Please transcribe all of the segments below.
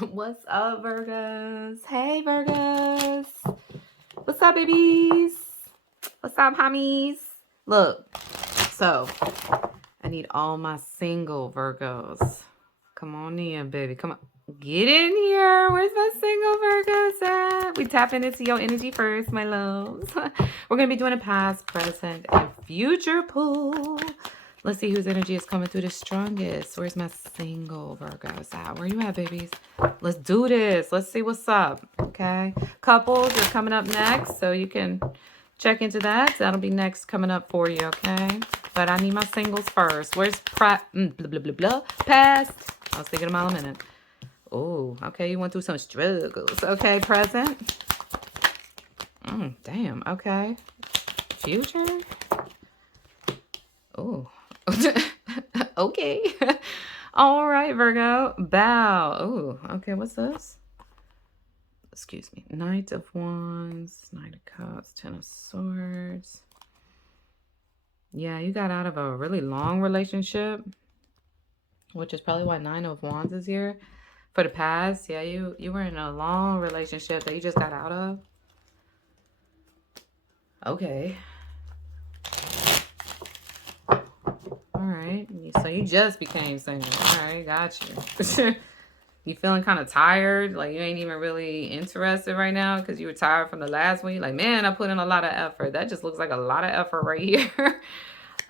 What's up, Virgos? Hey, Virgos. What's up, babies? What's up, homies? Look, so I need all my single Virgos. Come on in, baby. Come on. Get in here. Where's my single Virgos at? We tapping into your energy first, my loves. We're going to be doing a past, present, and future pull. Let's see whose energy is coming through the strongest. Where's my single Virgos at? Where you at, babies? Let's do this. Let's see what's up. Okay. Couples are coming up next, so you can check into that. That'll be next coming up for you, okay? But I need my singles first. Where's blah, blah, blah, blah. Past. I was thinking about a minute. Oh, okay. You went through some struggles. Okay, present. Damn. Okay. Future. Oh. Okay. All right, Virgo. Bow. Oh, okay. What's this? Excuse me. Knight of Wands, Knight of Cups, Ten of Swords. Yeah, you got out of a really long relationship, which is probably why Nine of Wands is here. For the past, yeah, you were in a long relationship that you just got out of. Okay. All right. So you just became single. All right, got you. You feeling kind of tired? Like you ain't even really interested right now because you were tired from the last one? You're like, man, I put in a lot of effort. That just looks like a lot of effort right here.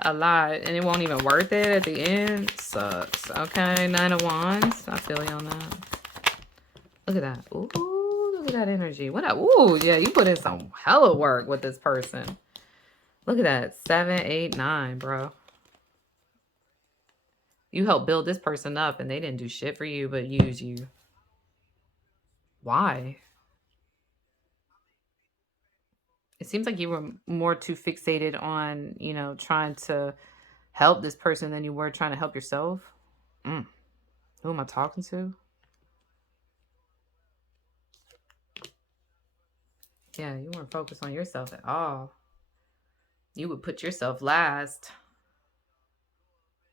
A lot. And it won't even worth it at the end. Sucks. Okay, Nine of Wands. I feel you on that. Look at that. Ooh, look at that energy. What? Ooh, yeah, you put in some hella work with this person. Look at that. 7, 8, 9, bro. You helped build this person up and they didn't do shit for you but use you. Why? It seems like you were more too fixated on, trying to help this person than you were trying to help yourself. Who am I talking to? Yeah, you weren't focused on yourself at all. You would put yourself last.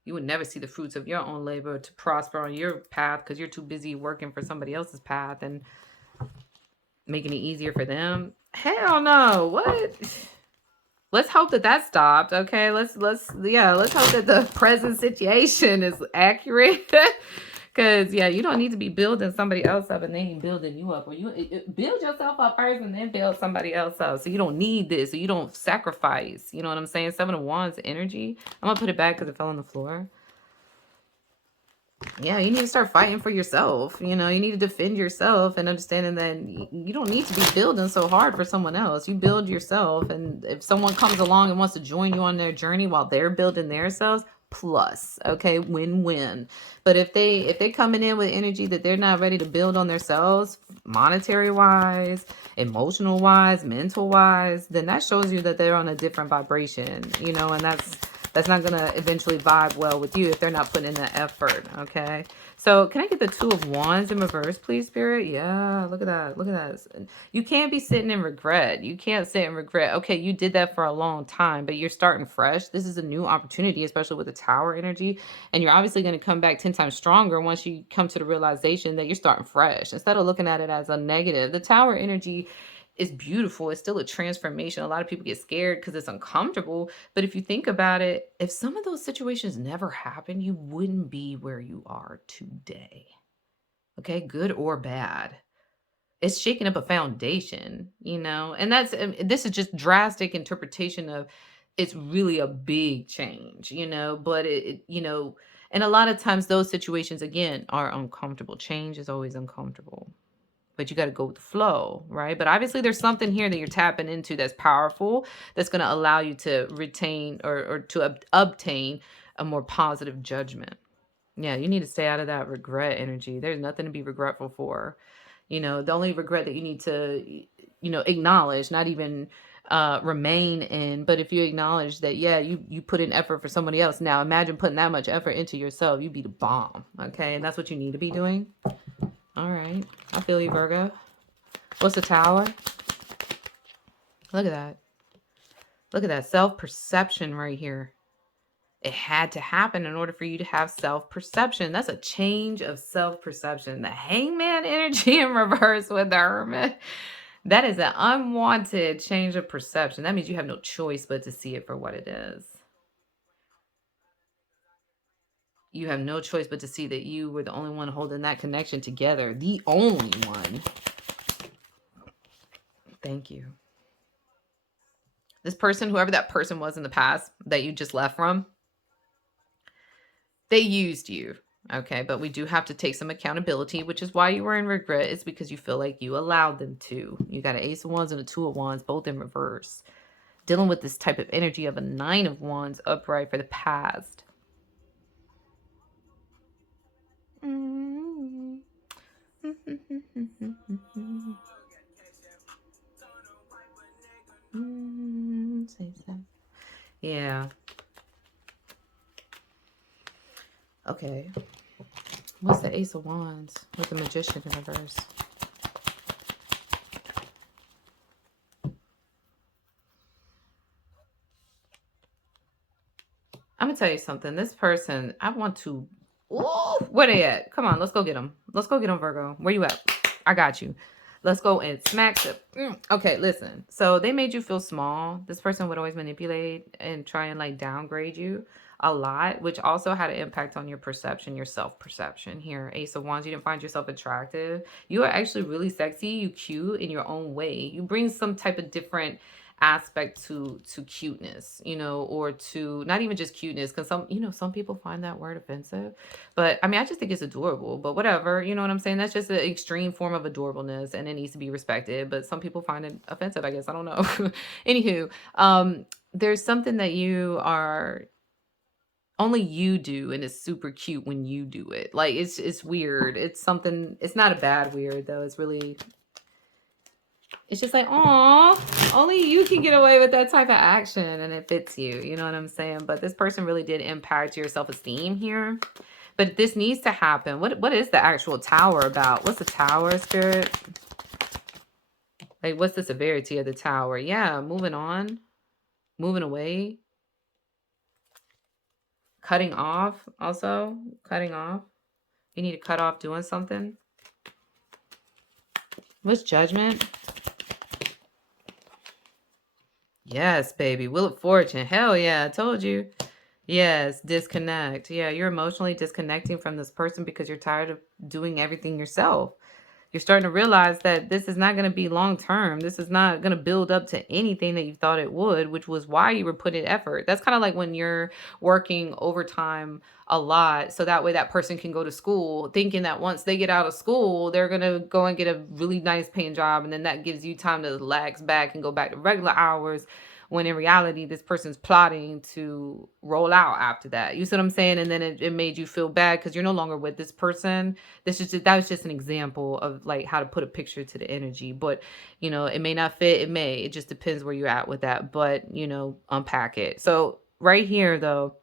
You would never see the fruits of your own labor to prosper on your path because you're too busy working for somebody else's path and making it easier for them. Hell no. What? Let's hope that stopped. Okay. Let's hope that the present situation is accurate. Because you don't need to be building somebody else up and they ain't building you up. Or you build yourself up first and then build somebody else up. So you don't need this. So you don't sacrifice. You know what I'm saying? 7 of Wands energy. I'm gonna put it back because it fell on the floor. Yeah, you need to start fighting for yourself. You need to defend yourself and understanding that you don't need to be building so hard for someone else. You build yourself, and if someone comes along and wants to join you on their journey while they're building themselves, plus, okay, win-win. But if they coming in with energy that they're not ready to build on themselves, monetary wise, emotional wise, mental wise, then that shows you that they're on a different vibration, and that's not going to eventually vibe well with you if they're not putting in the effort, okay? So can I get the 2 of Wands in reverse, please, Spirit? Yeah, look at that. Look at that. You can't be sitting in regret. You can't sit in regret. Okay, you did that for a long time, but you're starting fresh. This is a new opportunity, especially with the Tower energy. And you're obviously going to come back 10 times stronger once you come to the realization that you're starting fresh. Instead of looking at it as a negative, the Tower energy is beautiful. It's still a transformation. A lot of people get scared because it's uncomfortable. But if you think about it, if some of those situations never happened, you wouldn't be where you are today. Okay, good or bad. It's shaking up a foundation, and this is just drastic interpretation of it's really a big change, but and a lot of times those situations again are uncomfortable. Change is always uncomfortable. But you got to go with the flow, right? But obviously there's something here that you're tapping into that's powerful, that's going to allow you to retain or to obtain a more positive judgment. Yeah, you need to stay out of that regret energy. There's nothing to be regretful for. The only regret that you need to, acknowledge, not even remain in, but if you acknowledge that, yeah, you put in effort for somebody else. Now imagine putting that much effort into yourself. You'd be the bomb, okay? And that's what you need to be doing. All right. I feel you, Virgo. What's the Tower? Look at that. Look at that self-perception right here. It had to happen in order for you to have self-perception. That's a change of self-perception. The hangman energy in reverse with the hermit. That is an unwanted change of perception. That means you have no choice but to see it for what it is. You have no choice but to see that you were the only one holding that connection together. The only one. Thank you. This person, whoever that person was in the past that you just left from, they used you. Okay, but we do have to take some accountability, which is why you were in regret. It's because you feel like you allowed them to. You got an Ace of Wands and a Two of Wands, both in reverse. Dealing with this type of energy of a Nine of Wands upright for the past. Yeah. Okay. What's the Ace of Wands with the Magician in reverse? I'm gonna tell you something. This person, I want to. Ooh, where they at? Come on, let's go get them. Let's go get them, Virgo. Where you at? I got you. Let's go and smack them. Okay, listen. So they made you feel small. This person would always manipulate and try and like downgrade you a lot, which also had an impact on your perception, your self-perception. Here, Ace of Wands, you didn't find yourself attractive. You are actually really sexy. You cute in your own way. You bring some type of different aspect to cuteness, you know, or to not even just cuteness, because some, you know, some people find that word offensive, but I mean, I just think it's adorable. But whatever, you know what I'm saying? That's just an extreme form of adorableness, and it needs to be respected. But some people find it offensive, I guess. I don't know. Anywho, there's something that you are only you do, and it's super cute when you do it. Like it's weird. It's something. It's not a bad weird though. It's really. It's just like, oh, only you can get away with that type of action, and it fits you. You know what I'm saying? But this person really did impact your self-esteem here. But this needs to happen. What is the actual Tower about? What's the Tower, Spirit? Like, what's the severity of the Tower? Yeah, moving on, moving away, cutting off. Also, cutting off. You need to cut off doing something. What's Judgment? Yes, baby. Wheel of Fortune. Hell yeah, I told you. Yes, disconnect. Yeah, you're emotionally disconnecting from this person because you're tired of doing everything yourself. You're starting to realize that this is not going to be long term. This is not going to build up to anything that you thought it would, which was why you were putting effort. That's kind of like when you're working overtime a lot so that way that person can go to school, thinking that once they get out of school, they're going to go and get a really nice paying job. And then that gives you time to relax back and go back to regular hours, when in reality this person's plotting to roll out after that. You see what I'm saying? And then it made you feel bad because you're no longer with this person. That was just an example of like how to put a picture to the energy. But you know, it may not fit, it just depends where you're at with that. But you know, unpack it. So right here though,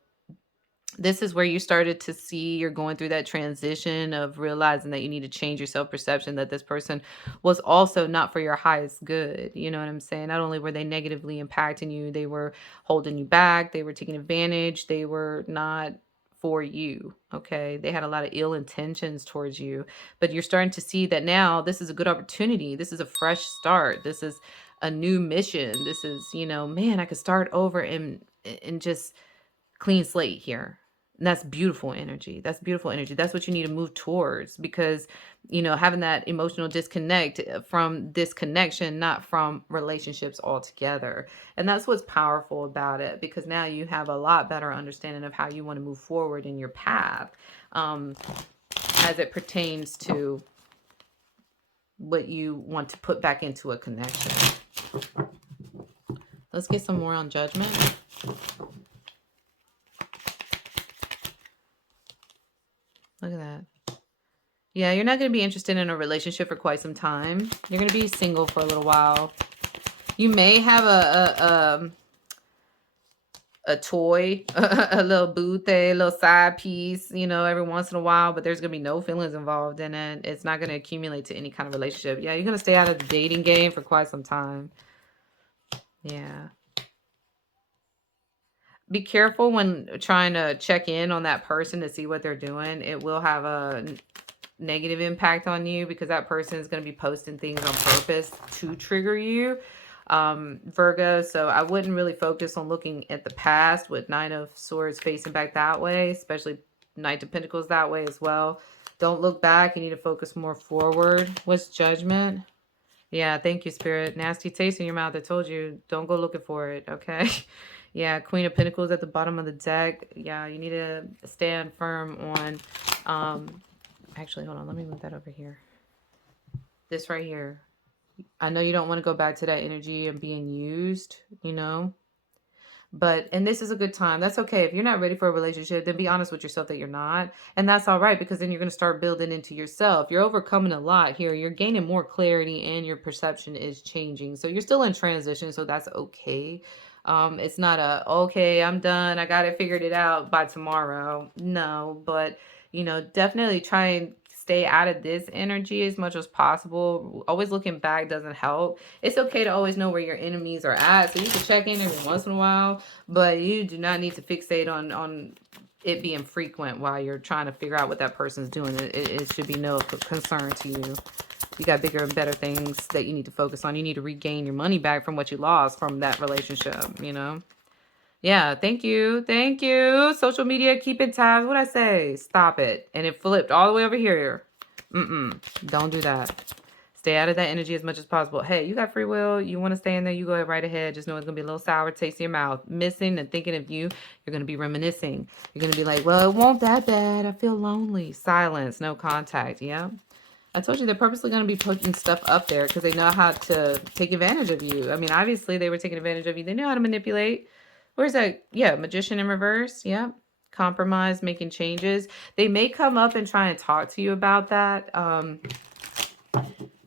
this is where you started to see you're going through that transition of realizing that you need to change your self-perception, that this person was also not for your highest good. You know what I'm saying? Not only were they negatively impacting you, they were holding you back, they were taking advantage, they were not for you. Okay, they had a lot of ill intentions towards you, but you're starting to see that now this is a good opportunity, this is a fresh start, this is a new mission, this is, you know, man, I could start over and just clean slate here. And that's beautiful energy. That's beautiful energy. That's what you need to move towards, because, you know, having that emotional disconnect from this connection, not from relationships altogether. And that's what's powerful about it, because now you have a lot better understanding of how you want to move forward in your path, as it pertains to what you want to put back into a connection. Let's get some more on Judgment. Look at that. Yeah, you're not going to be interested in a relationship for quite some time. You're going to be single for a little while. You may have a toy, a little booth, a little side piece, you know, every once in a while, but there's going to be no feelings involved in it. It's not going to accumulate to any kind of relationship. Yeah, you're going to stay out of the dating game for quite some time. Yeah. Be careful when trying to check in on that person to see what they're doing. It will have a negative impact on you because that person is going to be posting things on purpose to trigger you, Virgo. So I wouldn't really focus on looking at the past with Nine of Swords facing back that way, especially Knight of Pentacles that way as well. Don't look back. You need to focus more forward. What's Judgment? Yeah, thank you, Spirit. Nasty taste in your mouth. I told you, don't go looking for it, okay? Yeah, Queen of Pentacles at the bottom of the deck. Yeah, you need to stand firm on, actually, hold on. Let me move that over here. This right here. I know you don't want to go back to that energy of being used, you know? But, and this is a good time. That's okay. If you're not ready for a relationship, then be honest with yourself that you're not. And that's all right, because then you're going to start building into yourself. You're overcoming a lot here. You're gaining more clarity and your perception is changing. So you're still in transition. So that's okay. It's not a, okay, I'm done, I got it figured it out by tomorrow. No, but you know, definitely try and stay out of this energy as much as possible. Always looking back doesn't help. It's okay to always know where your enemies are at, so you can check in every once in a while, but you do not need to fixate on it being frequent while you're trying to figure out what that person's doing. It should be no concern to you. You got bigger and better things that you need to focus on. You need to regain your money back from what you lost from that relationship, you know? Yeah, thank you. Thank you. Social media, keeping tabs. What'd I say? Stop it. And it flipped all the way over here. Don't do that. Stay out of that energy as much as possible. Hey, you got free will. You want to stay in there, you go right ahead. Just know it's going to be a little sour taste in your mouth. Missing and thinking of you. You're going to be reminiscing. You're going to be like, well, it won't that bad. I feel lonely. Silence. No contact. Yeah. I told you they're purposely going to be putting stuff up there because they know how to take advantage of you. I mean, obviously they were taking advantage of you. They know how to manipulate. Where's that? Yeah, Magician in reverse. Yeah. Compromise, making changes. They may come up and try and talk to you about that.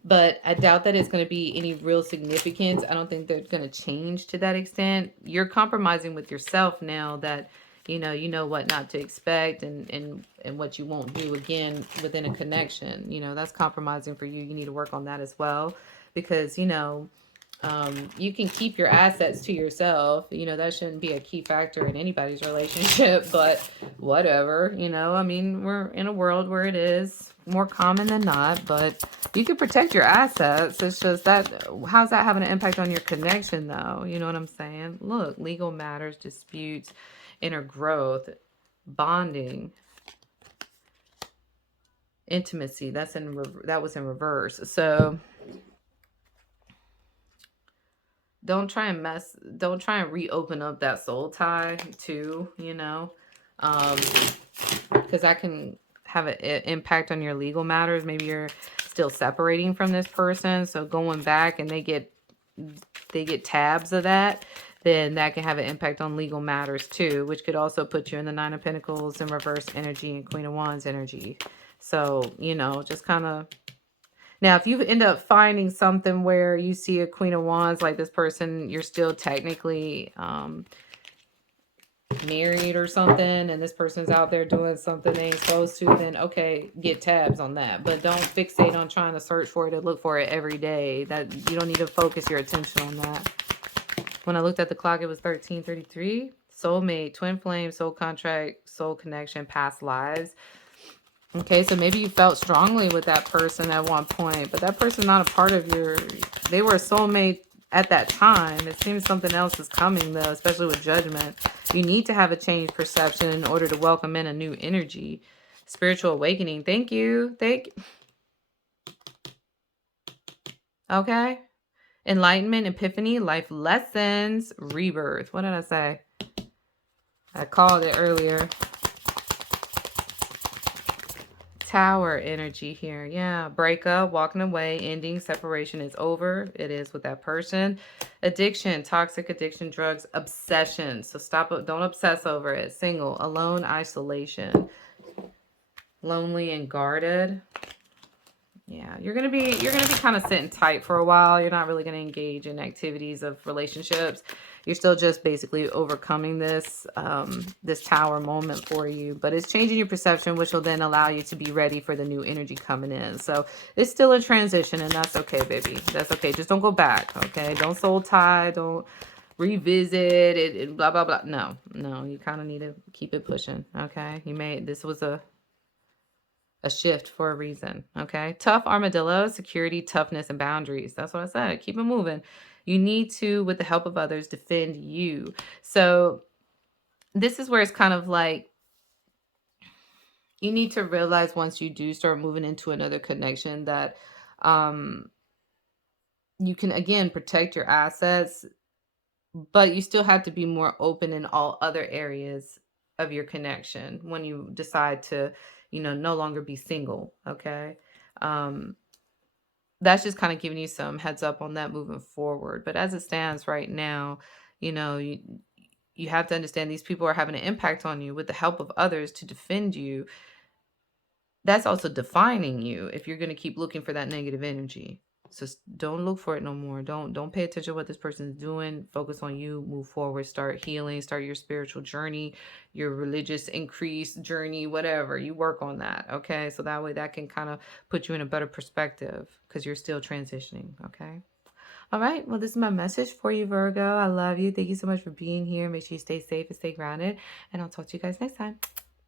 But I doubt that it's going to be any real significance. I don't think they're going to change to that extent. You're compromising with yourself now that you know what not to expect and what you won't do again within a connection. That's compromising for you. You need to work on that as well, because you can keep your assets to yourself. That shouldn't be a key factor in anybody's relationship, but whatever. I mean, we're in a world where it is more common than not, but you can protect your assets. It's just that, how's that having an impact on your connection though? You know what I'm saying? Look, legal matters, disputes, inner growth, bonding, intimacy. That was in reverse. So don't try and reopen up that soul tie too, because that can have an impact on your legal matters. Maybe you're still separating from this person, so going back and they get tabs of that, then that can have an impact on legal matters too, which could also put you in the Nine of Pentacles in reverse energy and Queen of Wands energy. So, just kind of, now, if you end up finding something where you see a Queen of Wands, like this person, you're still technically married or something, and this person's out there doing something they ain't supposed to, then okay, get tabs on that. But don't fixate on trying to search for it and look for it every day. That you don't need to focus your attention on that. When I looked at the clock, it was 13:33. Soulmate, twin flame, soul contract, soul connection, past lives. Okay, so maybe you felt strongly with that person at one point, but that person's not a part of they were a soulmate at that time. It seems something else is coming though, especially with Judgment. You need to have a changed perception in order to welcome in a new energy. Spiritual awakening. Thank you. Okay. Enlightenment, epiphany, life lessons, rebirth. What did I say? I called it earlier. Tower energy here. Yeah. Breakup, walking away, ending, separation is over. It is with that person. Addiction, toxic addiction, drugs, obsession. So don't obsess over it. Single, alone, isolation, lonely and guarded. Yeah, you're gonna be kind of sitting tight for a while. You're not really gonna engage in activities of relationships. You're still just basically overcoming this this tower moment for you, but it's changing your perception, which will then allow you to be ready for the new energy coming in. So it's still in transition, and that's okay, baby. That's okay. Just don't go back, okay? Don't soul tie. Don't revisit it and blah, blah, blah. No, no, you kind of need to keep it pushing. Okay. This was a shift for a reason. Okay. Tough armadillo, security, toughness, and boundaries. That's what I said. Keep it moving. You need to, with the help of others, defend you. So this is where it's kind of like, you need to realize once you do start moving into another connection that you can again protect your assets, but you still have to be more open in all other areas of your connection when you decide to, no longer be single. Okay. Um, that's just kind of giving you some heads up on that moving forward. But as it stands right now, you have to understand these people are having an impact on you with the help of others to defend you. That's also defining you if you're going to keep looking for that negative energy. So don't look for it no more. Don't pay attention to what this person is doing. Focus on you, move forward, start healing, start your spiritual journey, your religious increase journey, whatever. You work on that, okay? So that way that can kind of put you in a better perspective because you're still transitioning, okay? All right. Well, this is my message for you, Virgo. I love you. Thank you so much for being here. Make sure you stay safe and stay grounded. And I'll talk to you guys next time.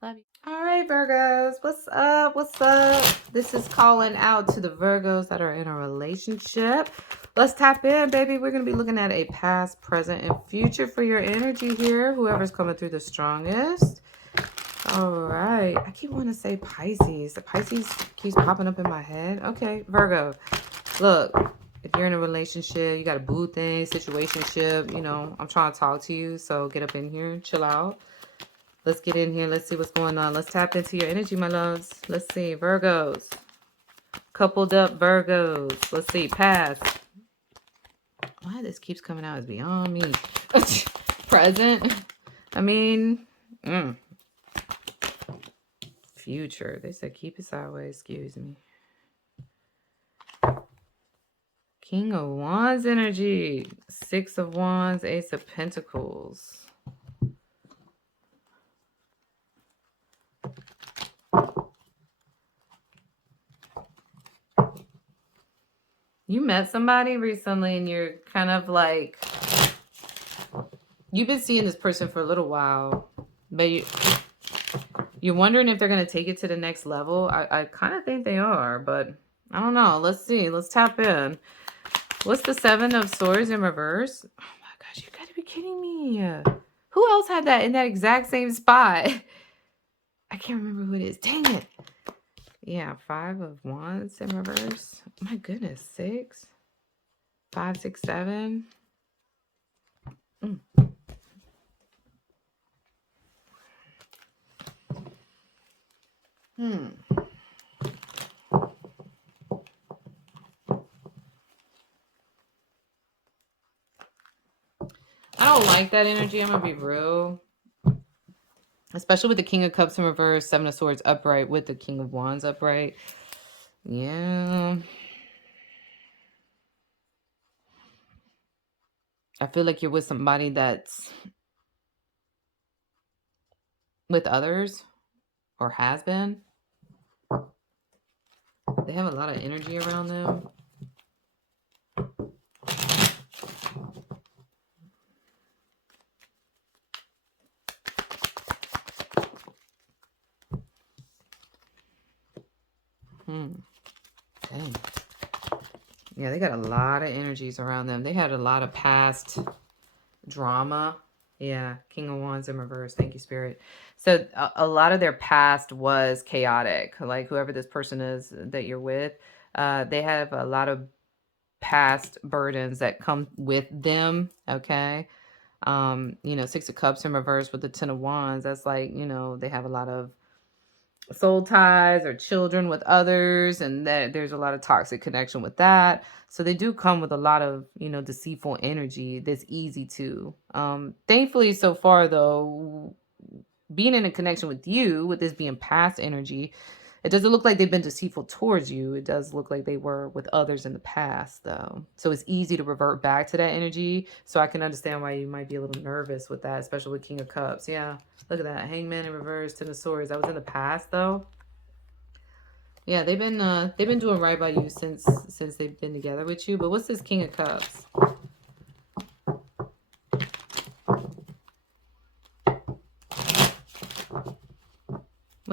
Love you. All right, Virgos. What's up? What's up? This is calling out to the Virgos that are in a relationship. Let's tap in, baby. We're going to be looking at a past, present, and future for your energy here. Whoever's coming through the strongest. All right. I keep wanting to say Pisces. The Pisces keeps popping up in my head. Okay, Virgo. Look, if you're in a relationship, you got a boo thing, situationship, I'm trying to talk to you. So get up in here, chill out. Let's get in here. Let's see what's going on. Let's tap into your energy, my loves. Let's see. Virgos. Coupled up Virgos. Let's see. Past. Why this keeps coming out is beyond me. Present. I mean, future. They said keep it sideways. Excuse me. King of Wands energy. 6 of Wands. Ace of Pentacles. You met somebody recently and you're kind of like, you've been seeing this person for a little while, but you're wondering if they're going to take it to the next level. I kind of think they are, but I don't know. Let's see. Let's tap in. What's the 7 of Swords in reverse? Oh my gosh, you got to be kidding me. Who else had that in that exact same spot? I can't remember who it is. Dang it. Yeah, 5 of Wands in reverse. My goodness, 6, 5, 6, 7. I don't like that energy. I'm gonna be real. Especially with the King of Cups in reverse, 7 of Swords upright with the King of Wands upright. Yeah. I feel like you're with somebody that's with others or has been. They have a lot of energy around them. Dang. Yeah, they got a lot of energies around them. They had a lot of past drama. Yeah, King of Wands in reverse. Thank you, Spirit. So a lot of their past was chaotic. Like whoever this person is that you're with, they have a lot of past burdens that come with them. Okay. 6 of Cups in reverse with the 10 of Wands. That's like, they have a lot of soul ties or children with others, and there's a lot of toxic connection with that. So they do come with a lot of deceitful energy that's easy to thankfully so far though, being in a connection with you, with this being past energy, it doesn't look like they've been deceitful towards you. It does look like they were with others in the past though, so it's easy to revert back to that energy. So I can understand why you might be a little nervous with that, especially with King of Cups. Yeah, look at that. Hangman in reverse, 10 of Swords. That was in the past though. Yeah, they've been doing right by you since they've been together with you. But what's this King of Cups?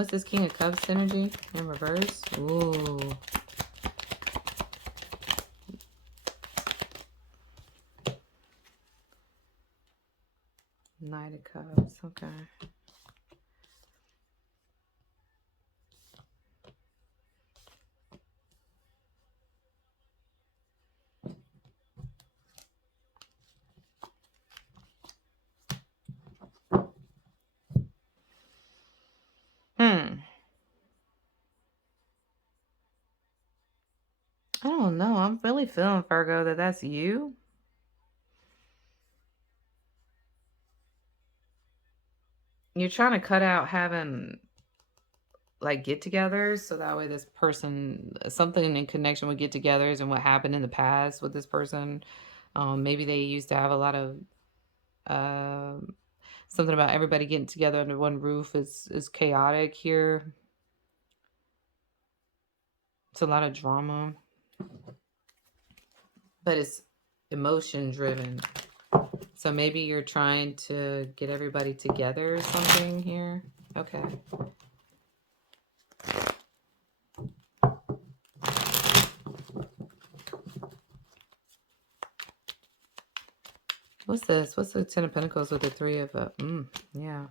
What's this King of Cups energy in reverse? Ooh. Knight of Cups. Okay. I don't know. I'm really feeling, Virgo, that that's you. You're trying to cut out having like get-togethers, so that way this person, something in connection with get-togethers and what happened in the past with this person. Maybe they used to have a lot of something about everybody getting together under one roof is chaotic here. It's a lot of drama, but it's emotion driven. So maybe you're trying to get everybody together or something here. Okay. What's this? What's the Ten of Pentacles with the Three of yeah.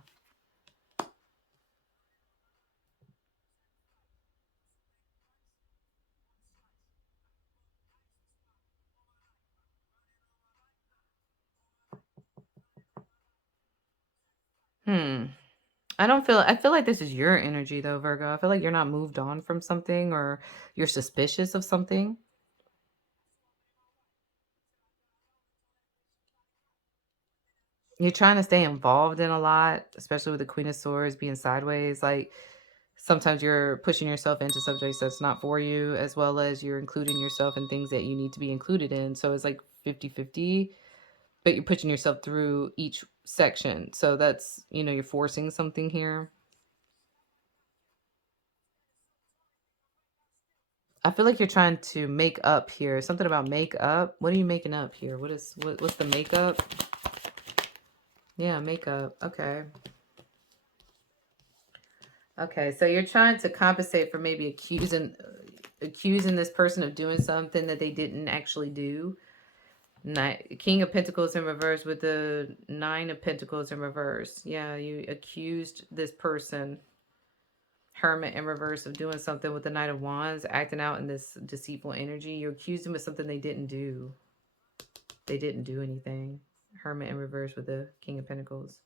I feel like this is your energy though, Virgo. I feel like you're not moved on from something, or you're suspicious of something. You're trying to stay involved in a lot, especially with the Queen of Swords being sideways. Like sometimes you're pushing yourself into subjects that's not for you, as well as you're including yourself in things that you need to be included in. So it's like 50-50, but you're pushing yourself through each section. So that's, you're forcing something here. I feel like you're trying to make up here. Something about make up. What are you making up here? What's the makeup? Yeah, makeup. Okay. Okay, so you're trying to compensate for maybe accusing this person of doing something that they didn't actually do. King of Pentacles in reverse with the Nine of Pentacles in reverse. Yeah, you accused this person, Hermit in reverse, of doing something with the Knight of Wands, acting out in this deceitful energy. You accused them of something they didn't do. They didn't do anything. Hermit in reverse with the King of Pentacles.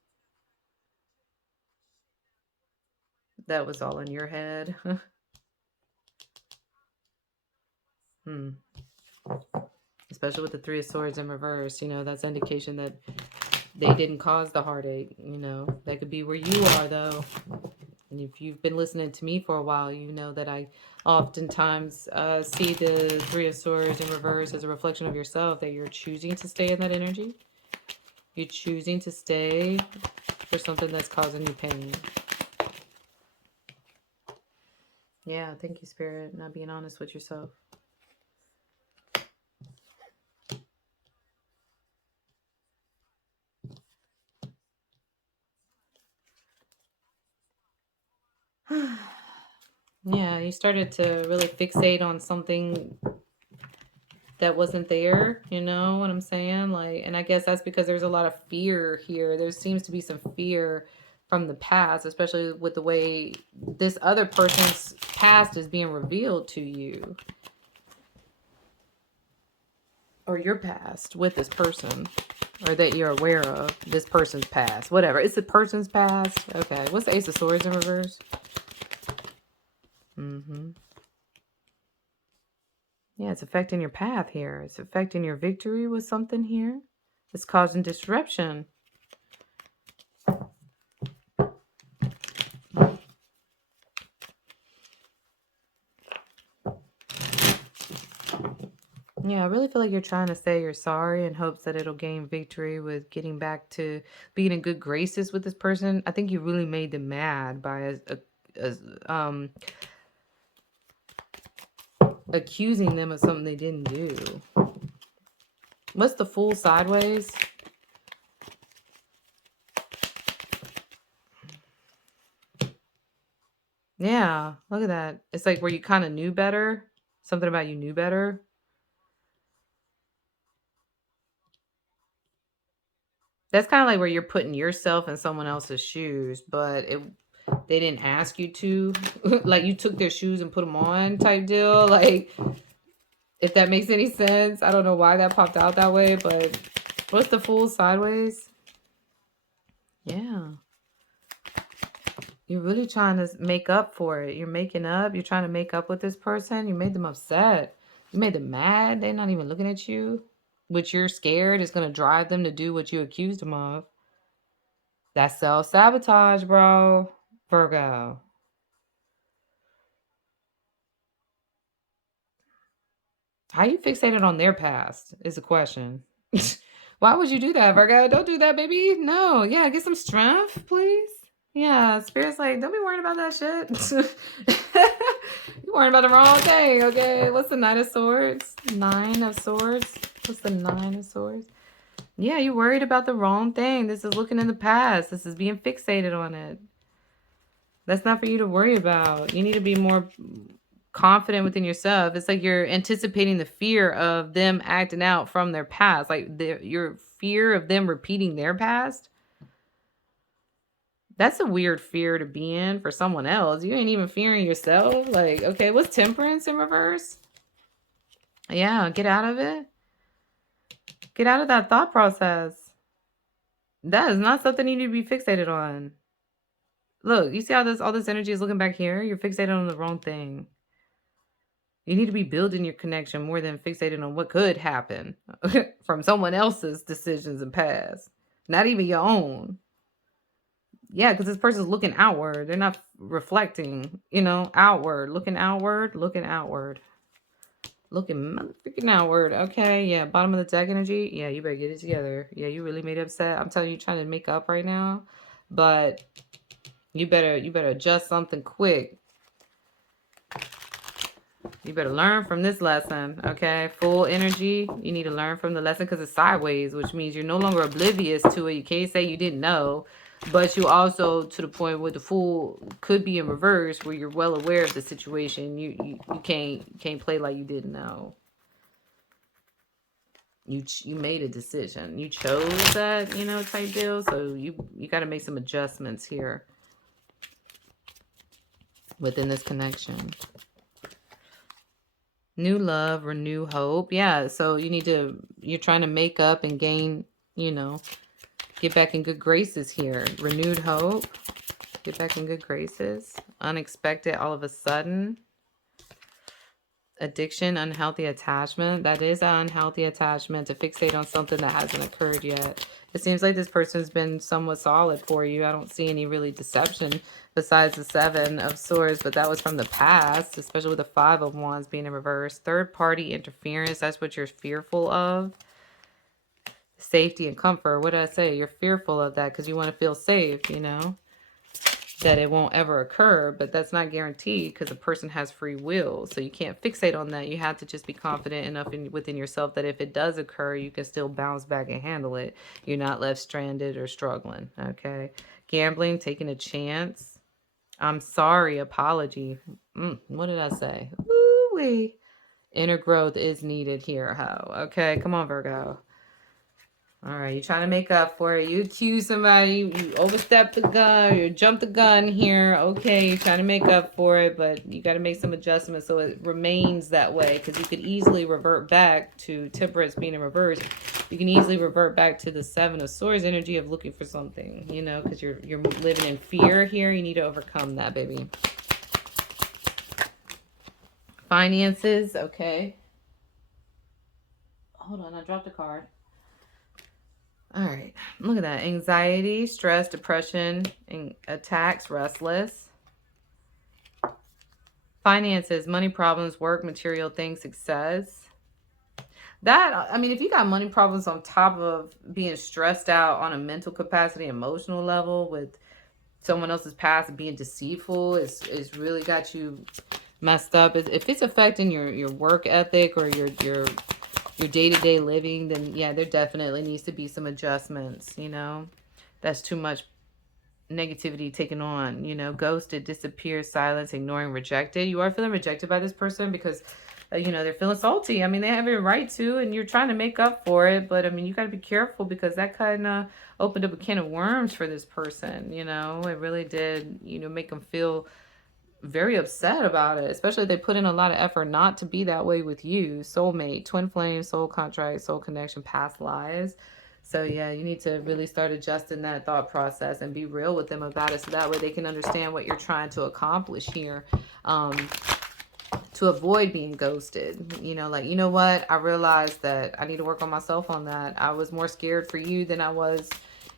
That was all in your head. Especially with the Three of Swords in reverse, that's indication that they didn't cause the heartache. That could be where you are though. And if you've been listening to me for a while, you know that I oftentimes see the Three of Swords in reverse as a reflection of yourself, that you're choosing to stay in that energy. You're choosing to stay for something that's causing you pain. Yeah, thank you, Spirit. Not being honest with yourself. Yeah, you started to really fixate on something that wasn't there, you know what I'm saying? Like, and I guess that's because there's a lot of fear here. There seems to be some fear from the past, especially with the way this other person's past is being revealed to you. Or your past with this person. Or that you're aware of this person's past. Whatever. It's the person's past. Okay. What's the Ace of Swords in reverse? Yeah, it's affecting your path here. It's affecting your victory with something here. It's causing disruption. Yeah, I really feel like you're trying to say you're sorry in hopes that it'll gain victory with getting back to being in good graces with this person. I think you really made them mad by accusing them of something they didn't do. What's the Fool sideways? Yeah, look at that. It's like where you kind of knew better. Something about you knew better. That's kind of like where you're putting yourself in someone else's shoes, but they didn't ask you to. Like you took their shoes and put them on type deal. Like if that makes any sense. I don't know why that popped out that way, but what's the Fool sideways? Yeah. You're really trying to make up for it. You're making up. You're trying to make up with this person. You made them upset. You made them mad. They're not even looking at you. Which you're scared is going to drive them to do what you accused them of. That's self-sabotage, bro. Virgo. How you fixated on their past is a question. Why would you do that, Virgo? Don't do that, baby. No. Yeah, get some strength, please. Yeah, Spirit's like, don't be worrying about that shit. You're worrying about the wrong thing, okay? What's the Knight of Swords? Nine of Swords? What's the Nine of Swords? Yeah, you're worried about the wrong thing. This is looking in the past. This is being fixated on it. That's not for you to worry about. You need to be more confident within yourself. It's like you're anticipating the fear of them acting out from their past, like your fear of them repeating their past. That's a weird fear to be in for someone else. You ain't even fearing yourself. Like, okay, what's temperance in reverse? Yeah, get out of it. Get out of that thought process. That is not something you need to be fixated on. Look, you see how all this energy is looking back here? You're fixated on the wrong thing. You need to be building your connection more than fixated on what could happen from someone else's decisions and past. Not even your own. Yeah, because this person's looking outward. They're not reflecting, outward. Looking outward, looking outward. Looking motherfucking outward. Okay, yeah, bottom of the deck energy. Yeah, you better get it together. Yeah, you really made upset. I'm telling you, trying to make up right now. But you better adjust something quick. You better learn from this lesson, okay? Full energy. You need to learn from the lesson because it's sideways, which means you're no longer oblivious to it. You can't say you didn't know, but you also to the point where the Fool could be in reverse, where you're well aware of the situation. You can't play like you didn't know. You made a decision. You chose that, type deal. So you got to make some adjustments here within this connection. New love, renew hope. Yeah, so you're trying to make up and gain, get back in good graces here. Renewed hope. Get back in good graces. Unexpected all of a sudden. Addiction, unhealthy attachment. That is an unhealthy attachment to fixate on something that hasn't occurred yet. It seems like this person's been somewhat solid for you. I don't see any really deception besides the Seven of Swords, but that was from the past, especially with the Five of Wands being in reverse. Third party interference, that's what you're fearful of. Safety and comfort. What did I say? You're fearful of that because you want to feel safe, that it won't ever occur, but that's not guaranteed because a person has free will. So you can't fixate on that. You have to just be confident enough within yourself that if it does occur, you can still bounce back and handle it. You're not left stranded or struggling. Okay. Gambling, taking a chance. I'm sorry, apology. What did I say? Woo-wee. Inner growth is needed here, ho. Okay, come on, Virgo. All right, you're trying to make up for it. You accuse somebody, you overstep the gun, you jump the gun here. Okay, you're trying to make up for it, but you got to make some adjustments so it remains that way because you could easily revert back to temperance being in reverse. You can easily revert back to the Seven of Swords energy of looking for something, because you're living in fear here. You need to overcome that, baby. Finances, okay. Hold on, I dropped a card. All right, look at that. Anxiety, stress, depression, attacks, restless. Finances, money problems, work, material things, success. If you got money problems on top of being stressed out on a mental capacity, emotional level with someone else's past and being deceitful, it's really got you messed up. If it's affecting your work ethic or your day-to-day living, then yeah, there definitely needs to be some adjustments. That's too much negativity taken on, ghosted, disappeared, silence, ignoring, rejected. You are feeling rejected by this person because, they're feeling salty. I mean, they have every right to, and you're trying to make up for it. But I mean, you got to be careful because that kind of opened up a can of worms for this person. It really did, make them feel very upset about it, especially if they put in a lot of effort not to be that way with you. Soulmate, twin flame, soul contract, soul connection, past lives. So yeah, you need to really start adjusting that thought process and be real with them about it so that way they can understand what you're trying to accomplish here. To avoid being ghosted, like, you know what, I realized that I need to work on myself on that. I was more scared for you than I was,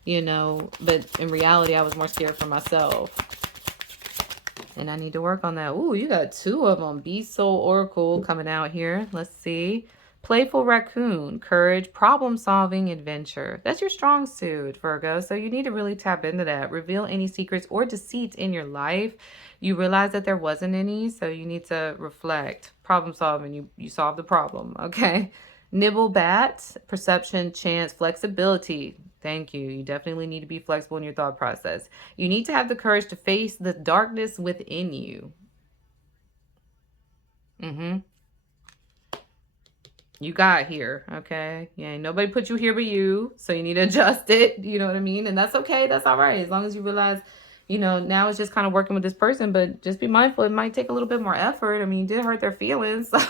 but in reality I was more scared for myself. And I need to work on that. Ooh, you got two of them. Beast Soul Oracle coming out here. Let's see. Playful Raccoon, courage, problem solving, adventure. That's your strong suit, Virgo. So you need to really tap into that. Reveal any secrets or deceits in your life. You realize that there wasn't any, so you need to reflect. Problem solving, you solve the problem, okay? Nibble bat, perception, chance, flexibility. Thank you. You definitely need to be flexible in your thought process. You need to have the courage to face the darkness within you. You got here, okay? Yeah, nobody put you here but you, so you need to adjust it, you know what I mean? And that's okay, that's all right, as long as you realize, now it's just kind of working with this person, but just be mindful, it might take a little bit more effort. I mean, you did hurt their feelings, so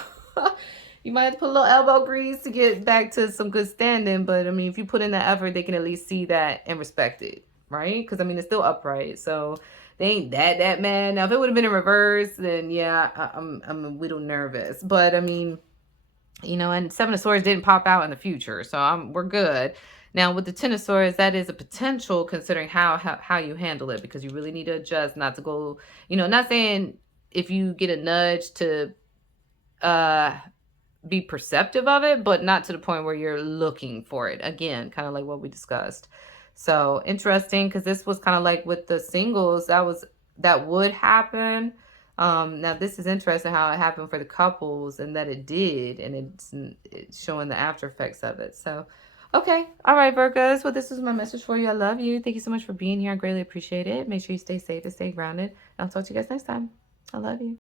you might have to put a little elbow grease to get back to some good standing, but I mean, if you put in the effort, they can at least see that and respect it, right? Because I mean, it's still upright, so they ain't that mad. Now, if it would have been in reverse, then yeah, I'm a little nervous, but I mean, and Seven of Swords didn't pop out in the future, so we're good. Now with the Ten of Swords, that is a potential considering how you handle it, because you really need to adjust, not to go, not saying if you get a nudge to be perceptive of it, but not to the point where you're looking for it again, kind of like what we discussed. So interesting, because this was kind of like with the singles, that would happen. Now this is interesting how it happened for the couples and that it did, and it's showing the after effects of it. So, okay. All right, Virgos. Well, this is my message for you. I love you. Thank you so much for being here. I greatly appreciate it. Make sure you stay safe and stay grounded. I'll talk to you guys next time. I love you.